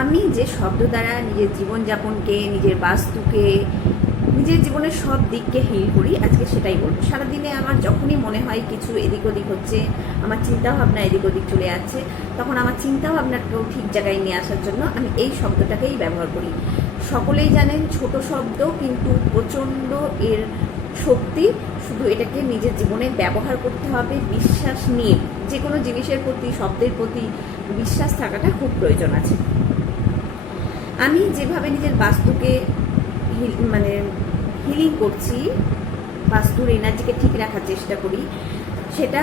আমি যে শব্দ দ্বারা নিজের জীবনযাপনকে, নিজের বাস্তুকে, নিজের জীবনের সব দিককে হিল করি, আজকে সেটাই বলবো। সারাদিনে আমার যখনই মনে হয় কিছু এদিক ওদিক হচ্ছে, আমার চিন্তাভাবনা এদিক ওদিক চলে যাচ্ছে, তখন আমার চিন্তাভাবনাকেও ঠিক জায়গায় নিয়ে আসার জন্য আমি এই শব্দটাকেই ব্যবহার করি। সকলেই জানেন ছোট শব্দ, কিন্তু প্রচণ্ড এর শক্তি। শুধু এটাকে নিজের জীবনে ব্যবহার করতে হবে বিশ্বাস নিয়ে। যে কোনো জিনিসের প্রতি, শব্দের প্রতি বিশ্বাস থাকাটা খুব প্রয়োজন আছে। আমি যেভাবে নিজের বাস্তুকে হিলিং করছি, বাস্তুর এনার্জিকে ঠিক রাখার চেষ্টা করি, সেটা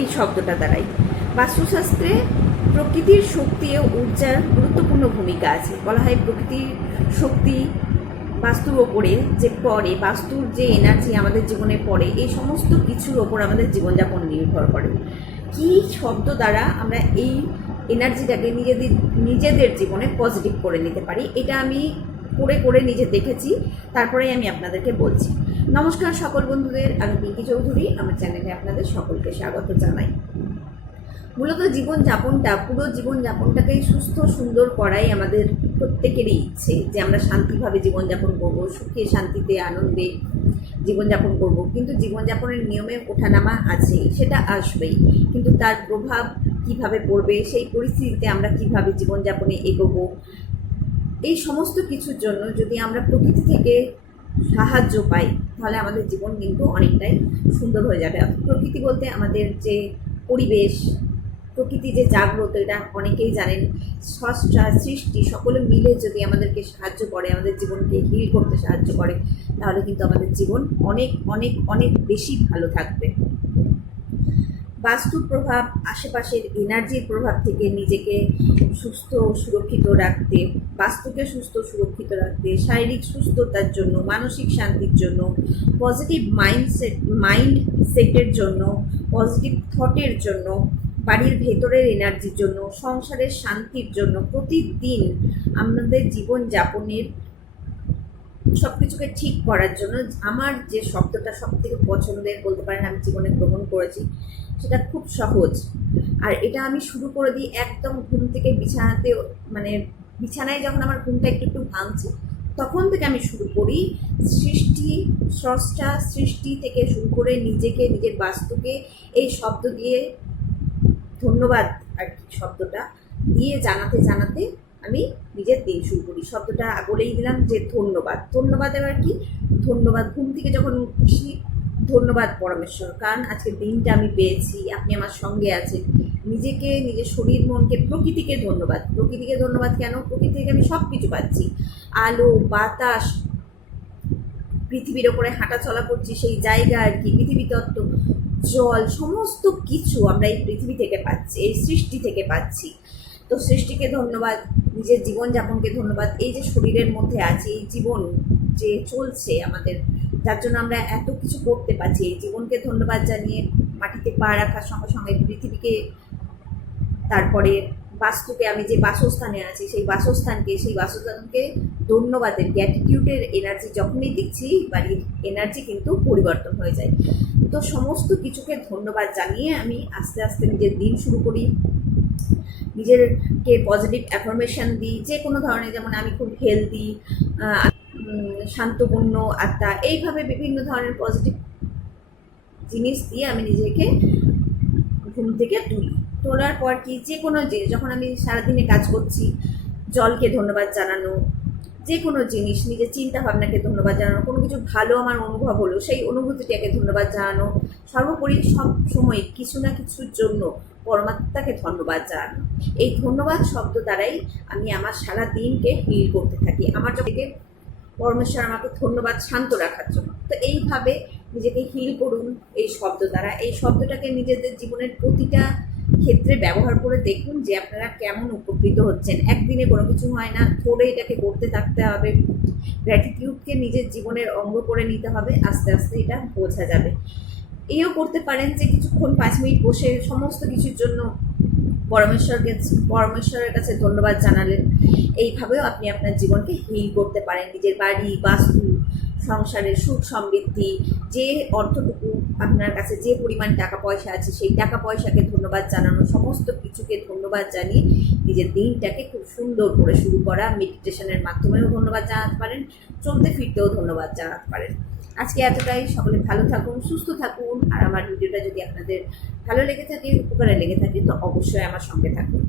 এই শব্দটা দ্বারাই। বাস্তুশাস্ত্রে প্রকৃতির শক্তি ও ঊর্জার গুরুত্বপূর্ণ ভূমিকা আছে। বলা হয় প্রকৃতির শক্তি বাস্তুর ওপরে যে পড়ে, বাস্তুর যে এনার্জি আমাদের জীবনে পড়ে, এই সমস্ত কিছুর ওপর আমাদের জীবনযাপন নির্ভর করে। কি শব্দ দ্বারা আমরা এই এনার্জিটাকে নিজেদের জীবনে পজিটিভ করে নিতে পারি, এটা আমি করে নিজে দেখেছি, তারপরেই আমি আপনাদেরকে বলছি। নমস্কার সকল বন্ধুদের, আমি পিঙ্কি চৌধুরী। আমার চ্যানেলে আপনাদের সকলকে স্বাগত জানাই। মূলত পুরো জীবনযাপনটাকেই সুস্থ সুন্দর করাই আমাদের প্রত্যেকেরই ইচ্ছে, যে আমরা শান্তিভাবে জীবনযাপন করব, সুখে শান্তিতে আনন্দে জীবনযাপন করব। কিন্তু জীবনযাপনের নিয়মে ওঠানামা আছে, সেটা আসবেই, কিন্তু তার প্রভাব কিভাবে পড়বে, সেই পরিস্থিতিতে আমরা কিভাবে জীবনযাপনে এগোবো, এই সমস্ত কিছুর জন্য যদি আমরা প্রকৃতি থেকে সাহায্য পাই, তাহলে আমাদের জীবন কিন্তু অনেকটাই সুন্দর হয়ে যাবে। প্রকৃতি বলতে আমাদের যে পরিবেশ, প্রকৃতি যে জাগ্রত, এটা অনেকেই জানেন। স্রষ্টা, সৃষ্টি সকলে মিলে যদি আমাদেরকে সাহায্য করে, আমাদের জীবনকে হিল করতে সাহায্য করে, তাহলে কিন্তু আমাদের জীবন অনেক অনেক অনেক বেশি ভালো থাকবে। বাস্তুর প্রভাব, আশেপাশের এনার্জির প্রভাব থেকে নিজেকে সুস্থ সুরক্ষিত রাখতে, বাস্তুকে সুস্থ সুরক্ষিত রাখতে, শারীরিক সুস্থতার জন্য, মানসিক শান্তির জন্য, পজিটিভ মাইন্ডসেটের জন্য, পজিটিভ থটের জন্য, বাড়ির ভেতরের এনার্জির জন্য, সংসারের শান্তির জন্য, প্রতিদিন আমাদের জীবনযাপনের সব কিছুকে ঠিক করার জন্য আমার যে শব্দটা সব থেকে পছন্দের বলতে পারেন, আমি জীবনে গ্রহণ করেছি, সেটা খুব সহজ। আর এটা আমি শুরু করে দিই একদম ঘুম থেকে বিছানায় যখন আমার ঘুমটা একটু একটু ভাঙছে, তখন থেকে আমি শুরু করি। সৃষ্টি থেকে শুরু করে নিজেকে, নিজের বাস্তুকে এই শব্দ দিয়ে ধন্যবাদ, আর কি শব্দটা দিয়ে জানাতে আমি নিজের দিন শুরু করি। শব্দটা বলেই দিলাম যে ধন্যবাদ। এবার কি ধন্যবাদ, ঘুম থেকে যখন উঠছি, ধন্যবাদ পরমেশ্বর, কারণ আজকের দিনটা আমি পেয়েছি, আপনি আমার সঙ্গে আছেন। নিজেকে, নিজের শরীর মনকে, প্রকৃতিকে ধন্যবাদ কেন? প্রকৃতি থেকে আমি সব কিছু পাচ্ছি, আলো বাতাস, পৃথিবীর ওপরে হাঁটা চলা করছি, সেই জায়গা আর কি, পৃথিবী তত্ত্ব, জল, সমস্ত কিছু আমরা এই পৃথিবী থেকে পাচ্ছি, এই সৃষ্টি থেকে পাচ্ছি। তো সৃষ্টিকে ধন্যবাদ, নিজের জীবনযাপনকে ধন্যবাদ। এই যে শরীরের মধ্যে আছে, এই জীবন যে চলছে আমাদের, যার জন্য আমরা এত কিছু করতে পারছি, এই জীবনকে ধন্যবাদ জানিয়ে মাটিতে পা রাখার সঙ্গে সঙ্গে পৃথিবীকে, তারপরে বাস্তুকে, আমি যে বাসস্থানে আছি সেই বাসস্থানকে ধন্যবাদের, গ্র্যাটিটিউডের এনার্জি যখনই দিচ্ছি, বাড়ির এনার্জি কিন্তু পরিবর্তন হয়ে যায়। তো সমস্ত কিছুকে ধন্যবাদ জানিয়ে আমি আস্তে আস্তে নিজের দিন শুরু করি। নিজেরকে পজিটিভ অ্যাফার্মেশন দিই, যে কোনো ধরনের, যেমন আমি খুব হেলদি, শান্তপূর্ণ আত্মা, এইভাবে বিভিন্ন ধরনের পজিটিভ জিনিস দিয়ে আমি নিজেকে ঘুম থেকে তোলার পর কি, যে কোনো জিনিস, যখন আমি সারাদিনে কাজ করছি, জলকে ধন্যবাদ জানানো, যে কোনো জিনিস, নিজের চিন্তা ভাবনাকে ধন্যবাদ জানানো, কোনো কিছু ভালো আমার অনুভব হলো, সেই অনুভূতিটাকে ধন্যবাদ জানানো, সর্বোপরি সব সময় কিছু না কিছুর জন্য পরমাত্মাকে ধন্যবাদ জানানো। এই ধন্যবাদ শব্দ দ্বারাই আমি আমার সারা দিনকে হিল করতে থাকি। আমার থেকে পরমেশ্বর আমাকে ধন্যবাদ শান্ত রাখার জন্য। তো এইভাবে নিজেকে হিল করুন এই শব্দ দ্বারা। এই শব্দটাকে নিজেদের জীবনের প্রতিটা ক্ষেত্রে ব্যবহার করে দেখুন যে আপনারা কেমন উপকৃত হচ্ছেন। একদিনে কোনো কিছু হয় না, ধরে এটাকে করতে থাকতে হবে। গ্র্যাটিটিউডকে নিজের জীবনের অঙ্গ করে নিতে হবে, আস্তে আস্তে এটা বোঝা যাবে। এও করতে পারেন যে কিছুক্ষণ 5 মিনিট বসে সমস্ত কিছুর জন্য পরমেশ্বরের কাছে ধন্যবাদ জানালেন। এইভাবেও আপনি আপনার জীবনকে হিল করতে পারেন। নিজের বাড়ি, বাস্তু, সংসারের সুখ সমৃদ্ধি, যে অর্থটুকু আপনার কাছে, যে পরিমাণ টাকা পয়সা আছে, সেই টাকা পয়সাকে ধন্যবাদ জানানো, সমস্ত কিছুকে ধন্যবাদ জানিয়ে নিজের দিনটাকে খুব সুন্দর করে শুরু করা। মেডিটেশনের মাধ্যমেও ধন্যবাদ জানাতে পারেন, চলতে ফিরতেও ধন্যবাদ জানাতে পারেন। আজকে এতটাই। সকলে ভালো থাকুন, সুস্থ থাকুন। আর আমার ভিডিওটা যদি আপনাদের ভালো লেগে থাকে, উপকারে লেগে থাকে, তো অবশ্যই আমার সঙ্গে থাকুন।